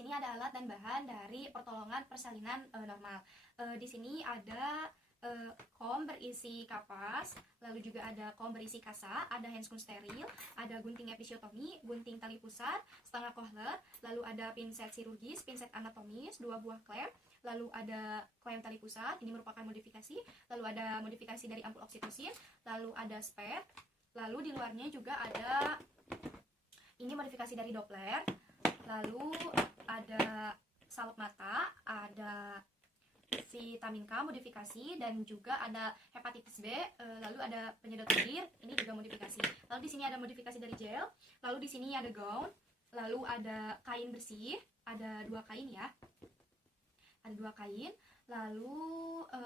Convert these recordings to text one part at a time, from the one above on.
sini ada alat dan bahan dari pertolongan persalinan normal. Di sini ada kom berisi kapas, lalu juga ada kom berisi kasa, ada handscoon steril, ada gunting episiotomi, gunting tali pusat, setengah kohler, lalu ada pinset chirurgis, pinset anatomis, 2 buah klem, lalu ada klem tali pusat, ini merupakan modifikasi, lalu ada modifikasi dari ampul oksitosin, lalu ada spet, lalu di luarnya juga ada ini modifikasi dari Doppler, lalu ada salep mata, ada vitamin K modifikasi, dan juga ada hepatitis B, lalu ada penyedot air, ini juga modifikasi. Lalu di sini ada modifikasi dari gel, lalu di sini ada gaun, lalu ada kain bersih, ada 2 kain ya, ada 2 kain, lalu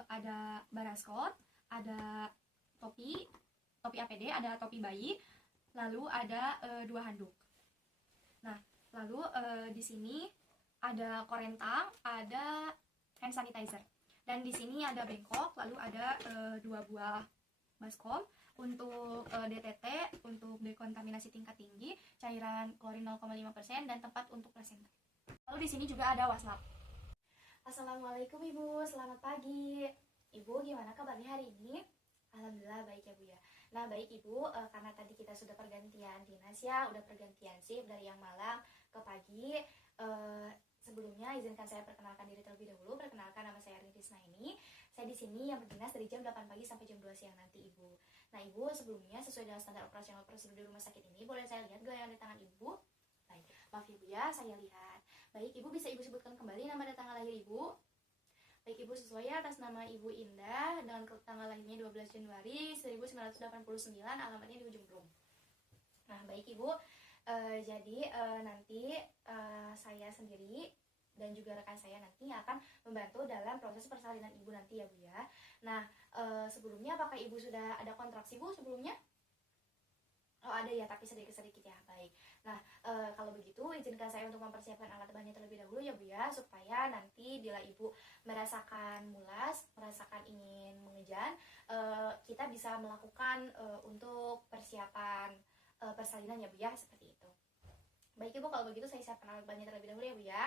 ada baraskot, ada topi APD, ada topi bayi, lalu ada 2 handuk. Nah, lalu di sini ada korentang, ada hand sanitizer, dan di sini ada bengkok, lalu ada 2 buah baskom untuk DTT, untuk dekontaminasi tingkat tinggi, cairan klorin 0,5%, dan tempat untuk plasenta. Lalu di sini juga ada waslap. Assalamualaikum Ibu, selamat pagi. Ibu, gimana kabarnya hari ini? Alhamdulillah baik ya Bu ya. Nah baik Ibu, karena tadi kita sudah pergantian dinas ya, udah pergantian shift dari yang malam ke pagi. Sebelumnya izinkan saya perkenalkan diri terlebih dahulu. Perkenalkan, nama saya Rini Tisna ini. Saya di sini yang berdinas dari jam 8 pagi sampai jam 2 siang nanti Ibu. Nah Ibu, sebelumnya sesuai dengan standar operasional prosedur di rumah sakit ini, boleh saya lihat gaya di tangan Ibu? Baik, maaf Ibu ya, saya lihat. Baik, Ibu bisa Ibu sebutkan kembali nama dan tanggal lahir Ibu? Baik Ibu, sesuai atas nama Ibu Indah dengan tanggal lahirnya 12 Januari 1989, alamatnya di Ujung Berung. Nah baik Ibu, jadi nanti saya sendiri dan juga rekan saya nanti akan membantu dalam proses persalinan Ibu nanti ya Bu ya. Nah sebelumnya apakah Ibu sudah ada kontraksi Bu sebelumnya? Oh ada ya, tapi sedikit-sedikit ya. Baik. Nah kalau begitu izinkan saya untuk mempersiapkan alat bahannya terlebih dahulu ya Bu ya, supaya nanti bila Ibu merasakan mulas, merasakan ingin mengejan, kita bisa melakukan untuk persiapan persalinan ya Bu ya, seperti itu. Baik Ibu, kalau begitu saya siapkan alat bahannya terlebih dahulu ya Bu ya.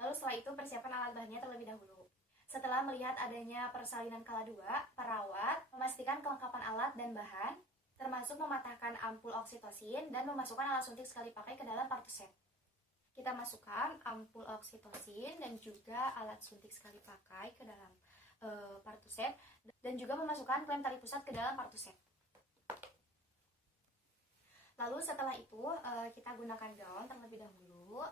Lalu setelah itu persiapkan alat bahannya terlebih dahulu. Setelah melihat adanya persalinan kala 2, perawat memastikan kelengkapan alat dan bahan, termasuk mematahkan ampul oksitosin dan memasukkan alat suntik sekali pakai ke dalam partuset. Kita masukkan ampul oksitosin dan juga alat suntik sekali pakai ke dalam partuset, dan juga memasukkan klem tali pusat ke dalam partuset. Lalu setelah itu kita gunakan gaun terlebih dahulu.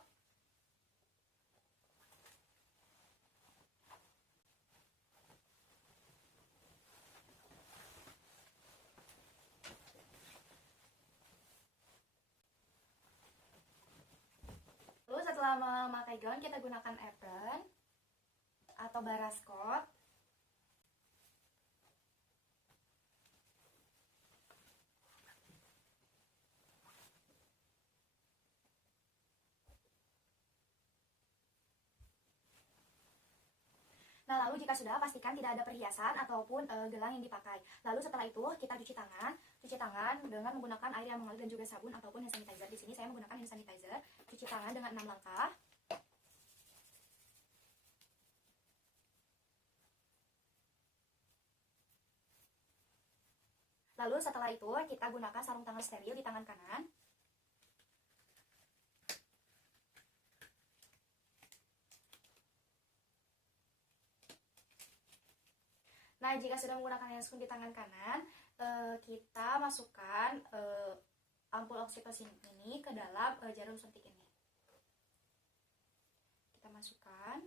Lalu setelah memakai gaun, kita gunakan apron atau baraskot. Nah, lalu jika sudah, pastikan tidak ada perhiasan ataupun gelang yang dipakai. Lalu setelah itu kita cuci tangan dengan menggunakan air yang mengalir dan juga sabun ataupun hand sanitizer. Di sini saya menggunakan hand sanitizer. Cuci tangan dengan 6 langkah. Lalu setelah itu kita gunakan sarung tangan steril di tangan kanan. Nah, jika sudah menggunakan handscoon di tangan kanan, kita masukkan ampul oksitosin ini ke dalam jarum suntik ini. Kita masukkan.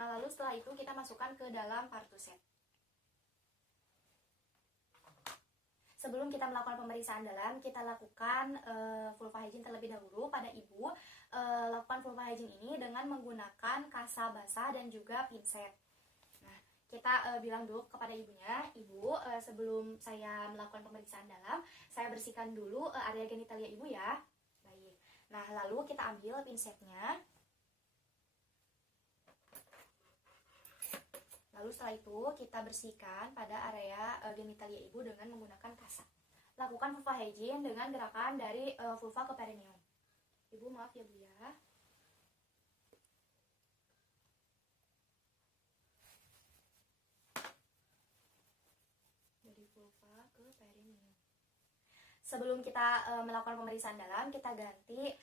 Nah, lalu setelah itu kita masukkan ke dalam partuset. Sebelum kita melakukan pemeriksaan dalam, kita lakukan vulva hygiene terlebih dahulu pada Ibu. Lakukan vulva hygiene ini dengan menggunakan kasa basah dan juga pinset. Nah, kita bilang dulu kepada ibunya, Ibu, sebelum saya melakukan pemeriksaan dalam, saya bersihkan dulu area genitalia Ibu ya. Baik. Nah, lalu kita ambil pinsetnya. Lalu setelah itu kita bersihkan pada area genitalia ibu dengan menggunakan kasa. Lakukan vulva hygiene dengan gerakan dari vulva ke perineum. Ibu maaf ya Bu ya. Dari vulva ke perineum. Sebelum kita melakukan pemeriksaan dalam, kita ganti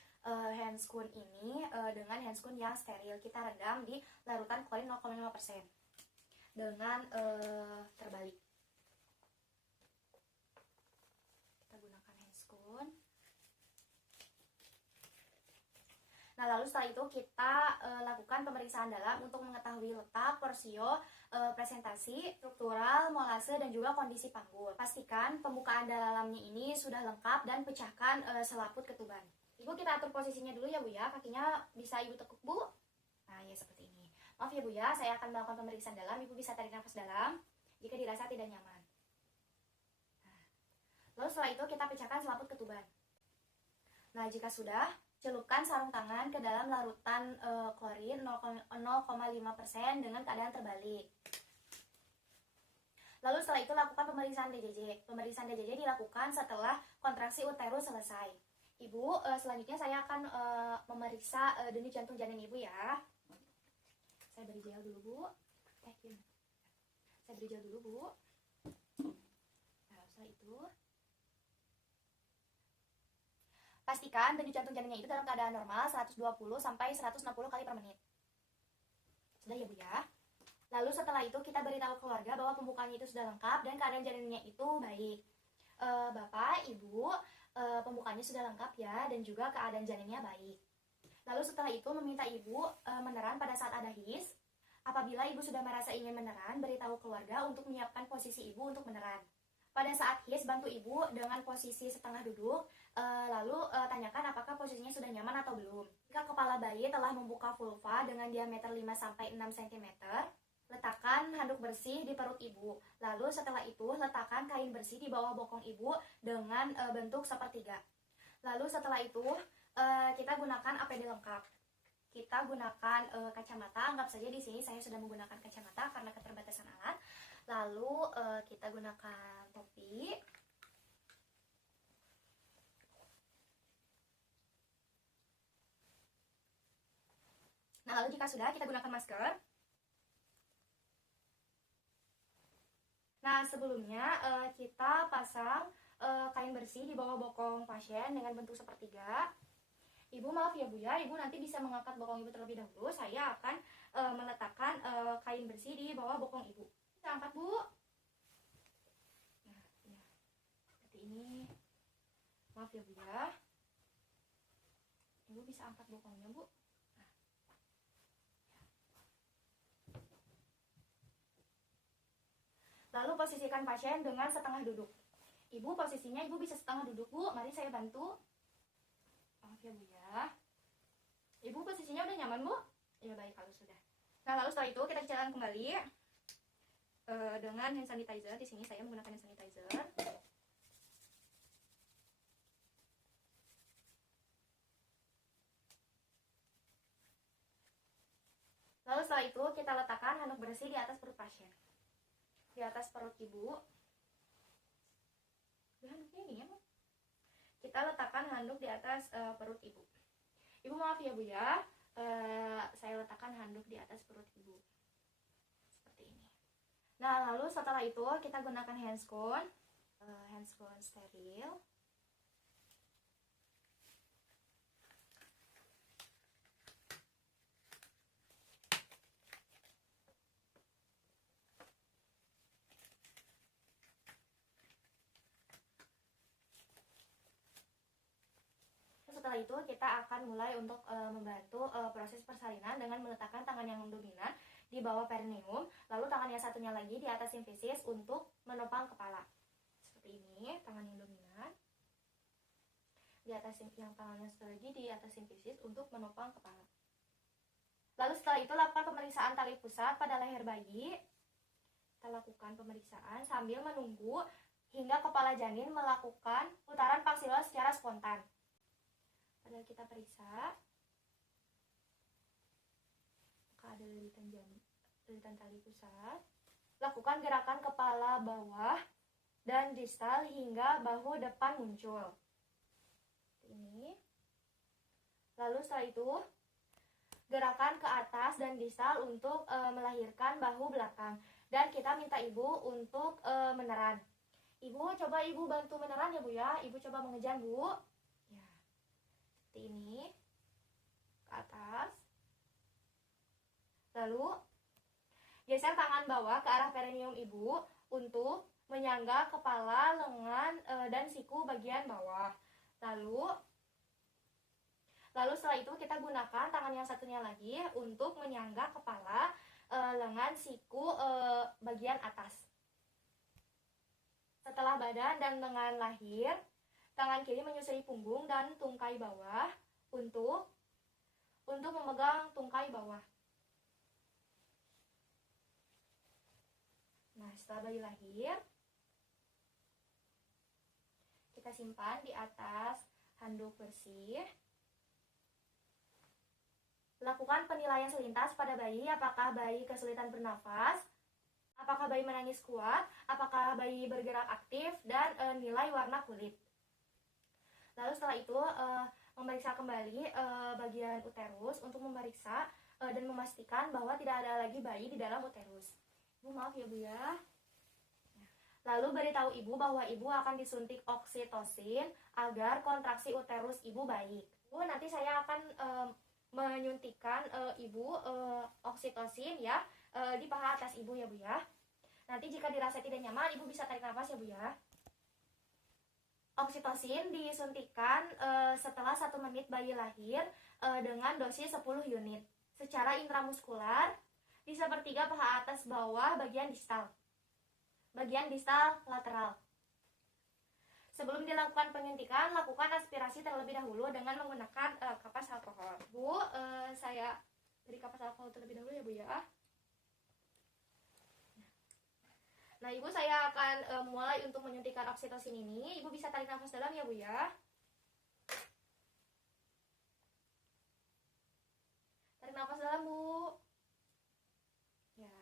handscoon ini dengan handscoon yang steril. Kita rendam di larutan klorin 0,5% dengan terbalik. Kita gunakan handscoon. Nah, lalu setelah itu kita lakukan pemeriksaan dalam untuk mengetahui letak, porsio, presentasi, struktural, molase, dan juga kondisi panggul. Pastikan pembukaan dalamnya ini sudah lengkap dan pecahkan selaput ketuban. Ibu, kita atur posisinya dulu ya Bu ya. Kakinya bisa Ibu tekuk Bu. Nah, ya seperti ini. Maaf ya Bu ya, saya akan melakukan pemeriksaan dalam. Ibu bisa tarik nafas dalam jika dirasa tidak nyaman. Nah, lalu setelah itu kita pecahkan selaput ketuban. Nah, jika sudah, celupkan sarung tangan ke dalam larutan klorin 0,5% dengan keadaan terbalik. Lalu setelah itu lakukan pemeriksaan DJJ. Pemeriksaan DJJ dilakukan setelah kontraksi uterus selesai. Ibu, selanjutnya saya akan memeriksa denyut jantung janin Ibu ya. Saya beri gel dulu Bu. Saya beri gel dulu Bu. Nah, setelah itu pastikan denyut jantung janinnya itu dalam keadaan normal 120 sampai 160 kali per menit. Sudah ya Bu ya. Lalu setelah itu kita beritahu keluarga bahwa pembukaannya itu sudah lengkap dan keadaan janinnya itu baik. Bapak, Ibu, pembukaannya sudah lengkap ya dan juga keadaan janinnya baik. Lalu setelah itu meminta Ibu meneran pada saat ada his. Apabila Ibu sudah merasa ingin meneran, beritahu keluarga untuk menyiapkan posisi Ibu untuk meneran. Pada saat his, bantu Ibu dengan posisi setengah duduk, lalu tanyakan apakah posisinya sudah nyaman atau belum. Jika kepala bayi telah membuka vulva dengan diameter 5-6 cm, letakkan handuk bersih di perut Ibu. Lalu setelah itu, letakkan kain bersih di bawah bokong Ibu dengan bentuk sepertiga. Lalu setelah itu, kita gunakan APD lengkap. Kita gunakan kacamata, anggap saja di sini saya sudah menggunakan kacamata karena keterbatasan alat. Lalu kita gunakan topi. Nah, lalu jika sudah, kita gunakan masker. Nah, sebelumnya kita pasang kain bersih di bawah bokong pasien dengan bentuk sepertiga. Ibu maaf ya Bu ya, Ibu nanti bisa mengangkat bokong Ibu terlebih dahulu. Saya akan meletakkan kain bersih di bawah bokong Ibu. Kita angkat Bu. Nah, ya. Seperti ini. Maaf ya Bu ya. Ibu bisa angkat bokongnya Bu. Nah. Lalu posisikan pasien dengan setengah duduk. Ibu posisinya Ibu bisa setengah duduk Bu. Mari saya bantu. Maaf ya Bu ya. Ibu posisinya udah nyaman Bu? Ya baik kalau sudah. Nah, lalu setelah itu kita jalan kembali dengan hand sanitizer. Di sini saya menggunakan hand sanitizer. Lalu setelah itu kita letakkan handuk bersih di atas perut pasien. Di atas perut Ibu. Handuknya ini ya Bu. Kita letakkan handuk di atas perut Ibu. Ibu maaf ya Bu ya, saya letakkan handuk di atas perut Ibu. Seperti ini. Nah, lalu setelah itu kita gunakan handscoon steril. Setelah itu kita akan mulai untuk membantu proses persalinan dengan meletakkan tangan yang dominan di bawah perineum, lalu tangan yang satunya lagi di atas simfisis untuk menopang kepala. Seperti ini, tangan yang dominan di atas yang tangannya satu lagi di atas simfisis untuk menopang kepala. Lalu setelah itu lakukan pemeriksaan tali pusat pada leher bayi. Kita lakukan pemeriksaan sambil menunggu hingga kepala janin melakukan putaran paksilol secara spontan. Padahal kita periksa, maka ada lilitan janin, lilitan tali pusat. Lakukan gerakan kepala bawah dan distal hingga bahu depan muncul. Ini. Lalu setelah itu, gerakan ke atas dan distal untuk melahirkan bahu belakang. Dan kita minta ibu untuk meneran. Ibu, coba ibu bantu meneran ya Bu ya. Ibu coba mengejar Bu. Ya, seperti ini. Ke atas. Lalu, geser tangan bawah ke arah perineum ibu untuk menyangga kepala, lengan, dan siku bagian bawah. Lalu setelah itu kita gunakan tangan yang satunya lagi untuk menyangga kepala, lengan, siku bagian atas. Setelah badan dan lengan lahir, tangan kiri menyusuri punggung dan tungkai bawah untuk memegang tungkai bawah. Nah, setelah bayi lahir, kita simpan di atas handuk bersih. Lakukan penilaian selintas pada bayi, apakah bayi kesulitan bernafas, apakah bayi menangis kuat, apakah bayi bergerak aktif, dan nilai warna kulit. Lalu setelah itu memeriksa kembali bagian uterus untuk memeriksa dan memastikan bahwa tidak ada lagi bayi di dalam uterus. Bu, maaf ya Bu ya. Lalu beritahu ibu bahwa ibu akan disuntik oksitosin agar kontraksi uterus ibu baik. Bu, nanti saya akan menyuntikkan ibu oksitosin ya di paha atas ibu ya Bu ya. Nanti jika dirasa tidak nyaman, ibu bisa tarik nafas ya Bu ya. Oksitosin disuntikkan setelah 1 menit bayi lahir dengan dosis 10 unit secara intramuskular di sepertiga paha atas bawah bagian distal lateral. Sebelum dilakukan penyuntikan, lakukan aspirasi terlebih dahulu dengan menggunakan kapas alkohol. Bu, saya beri kapas alkohol terlebih dahulu ya Bu ya. Nah, Ibu, saya akan mulai untuk menyuntikkan oksitosin ini. Ibu bisa tarik nafas dalam ya Bu ya. Tarik nafas dalam Bu. Ya.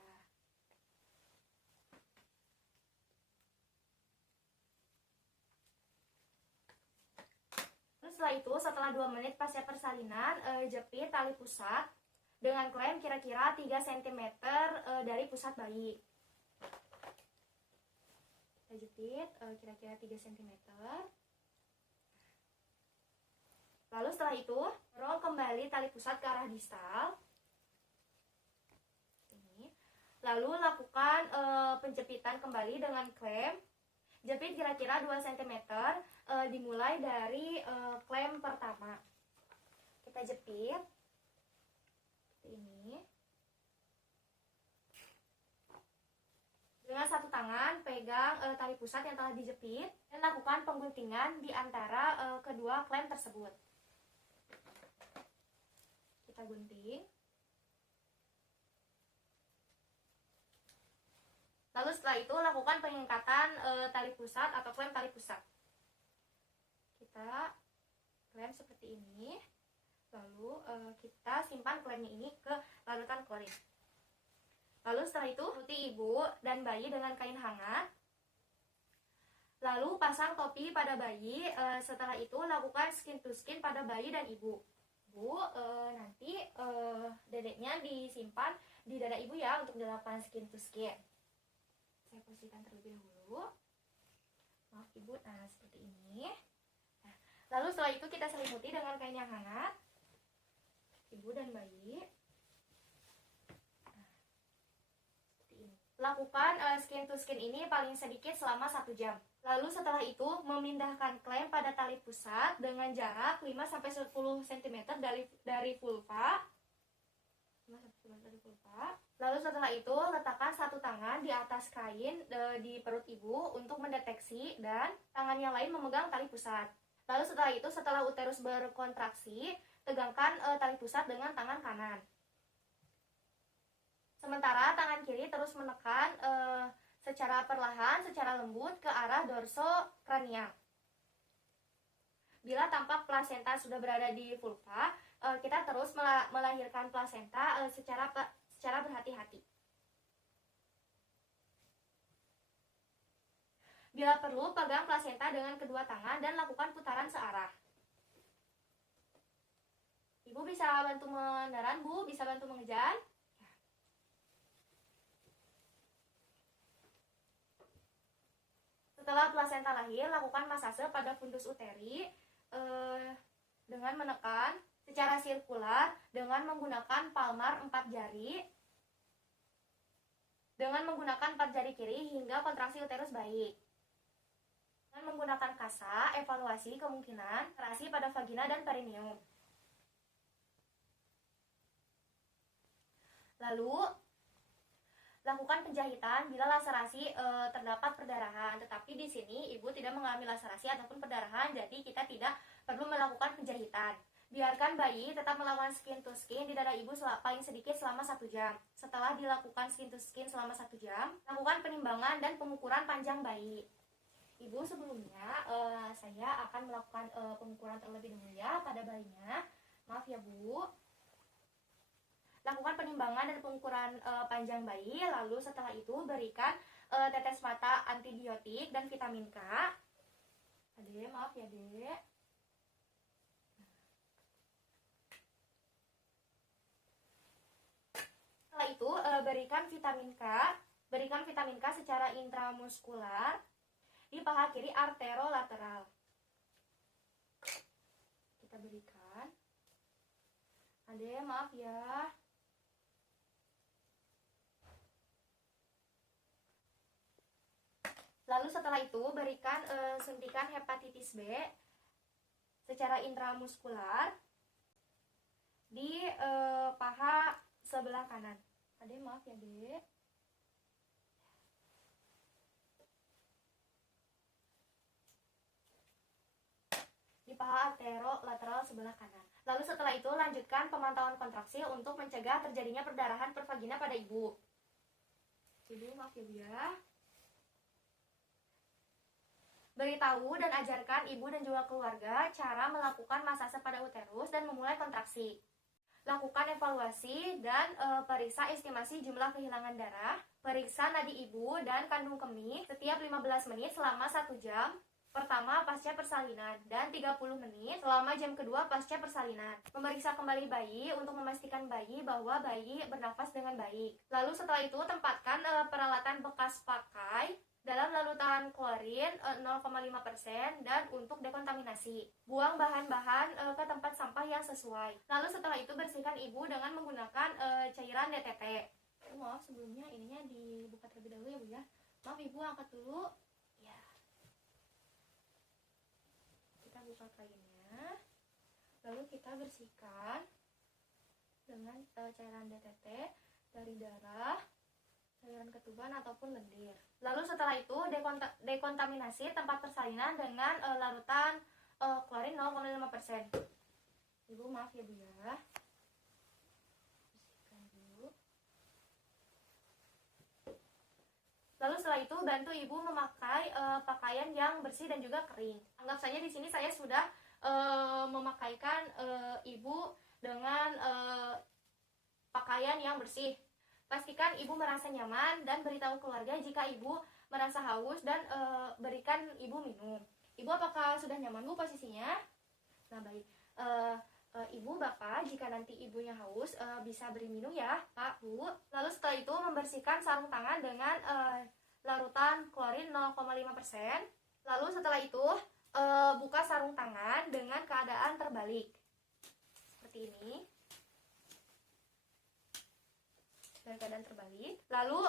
Setelah itu, setelah 2 menit pasca persalinan, jepit tali pusat dengan klem kira-kira 3 cm dari pusat bayi. Kita jepit kira-kira 3 cm. Lalu setelah itu, dorong kembali tali pusat ke arah distal. Lalu lakukan penjepitan kembali dengan klem. Jepit kira-kira 2 cm dimulai dari klem pertama. Kita jepit ini. Dengan satu tangan pegang tali pusat yang telah dijepit dan lakukan pengguntingan di antara kedua klem tersebut. Kita gunting. Lalu setelah itu lakukan pengingkatan tali pusat atau klem tali pusat. Kita klem seperti ini. Lalu kita simpan klemnya ini ke larutan klorin. Lalu setelah itu putih ibu dan bayi dengan kain hangat. Lalu pasang topi pada bayi. Setelah itu lakukan skin to skin pada bayi dan ibu. Bu, nanti dedeknya disimpan di dada ibu ya untuk dilakukan skin to skin. Saya posisikan terlebih dahulu. Maaf ibu, nah seperti ini. Nah, lalu setelah itu kita selimuti dengan kain yang hangat ibu dan bayi. Nah, seperti ini. Lakukan skin to skin ini paling sedikit selama 1 jam. Lalu setelah itu memindahkan klem pada tali pusat dengan jarak 5-10 cm dari vulva. Lalu setelah itu letakkan satu tangan di atas kain di perut ibu untuk mendeteksi dan tangan yang lain memegang tali pusat. Lalu setelah itu, setelah uterus berkontraksi, tegangkan tali pusat dengan tangan kanan. Sementara tangan kiri terus menekan secara perlahan, secara lembut ke arah dorsokranial. Bila tampak plasenta sudah berada di vulva, kita terus melahirkan plasenta secara berhati-hati. Bila perlu, pegang plasenta dengan kedua tangan dan lakukan putaran searah. Ibu bisa bantu meneran, Bu? Bisa bantu mengejar? Setelah plasenta lahir, lakukan masase pada fundus uteri dengan menekan secara sirkular dengan menggunakan palmar 4 jari. Dengan menggunakan 4 jari kiri hingga kontraksi uterus baik. Dengan menggunakan kasa, evaluasi kemungkinan kontraksi pada vagina dan perineum. Lalu, lakukan penjahitan bila laserasi terdapat perdarahan. Tetapi di sini ibu tidak mengalami laserasi ataupun perdarahan, jadi kita tidak perlu melakukan penjahitan. Biarkan bayi tetap melakukan skin to skin di dada ibu paling sedikit selama 1 jam. Setelah dilakukan skin to skin selama 1 jam, lakukan penimbangan dan pengukuran panjang bayi. Ibu, sebelumnya saya akan melakukan pengukuran terlebih dahulu ya pada bayinya. Maaf ya Bu. Lakukan penimbangan dan pengukuran panjang bayi, lalu setelah itu berikan tetes mata antibiotik dan vitamin K. Ade, maaf ya Dek. Setelah itu berikan vitamin K secara intramuskular di paha kiri arterolateral. Kita berikan. Ade, maaf ya. Lalu setelah itu berikan suntikan hepatitis B secara intramuskular di paha sebelah kanan. Ade, maaf ya Dek. Di paha arterolateral sebelah kanan. Lalu setelah itu lanjutkan pemantauan kontraksi untuk mencegah terjadinya perdarahan per vagina pada ibu. Ibu, maaf ya Bu ya. Beritahu dan ajarkan ibu dan juga keluarga cara melakukan masase pada uterus dan memulai kontraksi. Lakukan evaluasi dan periksa estimasi jumlah kehilangan darah. Periksa nadi ibu dan kandung kemih setiap 15 menit selama 1 jam pertama pasca persalinan dan 30 menit selama jam kedua pasca persalinan. Memeriksa kembali bayi untuk memastikan bayi bahwa bayi bernafas dengan baik. Lalu setelah itu tempatkan peralatan bekas pakai dalam larutan klorin 0,5% dan untuk dekontaminasi. Buang bahan-bahan ke tempat sampah yang sesuai. Lalu setelah itu bersihkan ibu dengan menggunakan cairan DTT. Maaf sebelumnya ininya dibuka terlebih dahulu ya Bu ya. Maaf ibu, angkat dulu. Ya. Kita buka kainnya. Lalu kita bersihkan dengan cairan DTT dari darah, saluran ketuban ataupun lendir. Lalu setelah itu dekontaminasi tempat persalinan dengan larutan klorin 0,5%. Ibu, maaf ya Bu ya. Bersihkan dulu. Lalu setelah itu bantu ibu memakai pakaian yang bersih dan juga kering. Anggap saja di sini saya sudah memakaikan ibu dengan pakaian yang bersih. Pastikan ibu merasa nyaman dan beritahu keluarga jika ibu merasa haus dan berikan ibu minum. Ibu apakah sudah nyaman Bu posisinya? Nah baik. Ibu Bapak jika nanti ibunya haus bisa beri minum ya Pak Bu. Lalu setelah itu membersihkan sarung tangan dengan larutan klorin 0,5%. Lalu setelah itu buka sarung tangan dengan keadaan terbalik. Seperti ini. Dan keadaan terbalik. Lalu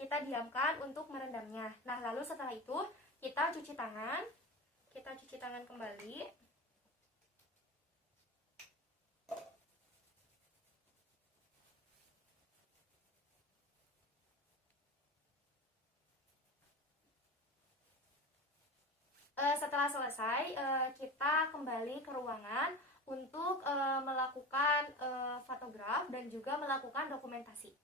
kita diamkan untuk merendamnya. Nah, lalu setelah itu kita cuci tangan. Kita cuci tangan kembali. Setelah selesai, kita kembali ke ruangan untuk melakukan fotograf dan juga melakukan dokumentasi.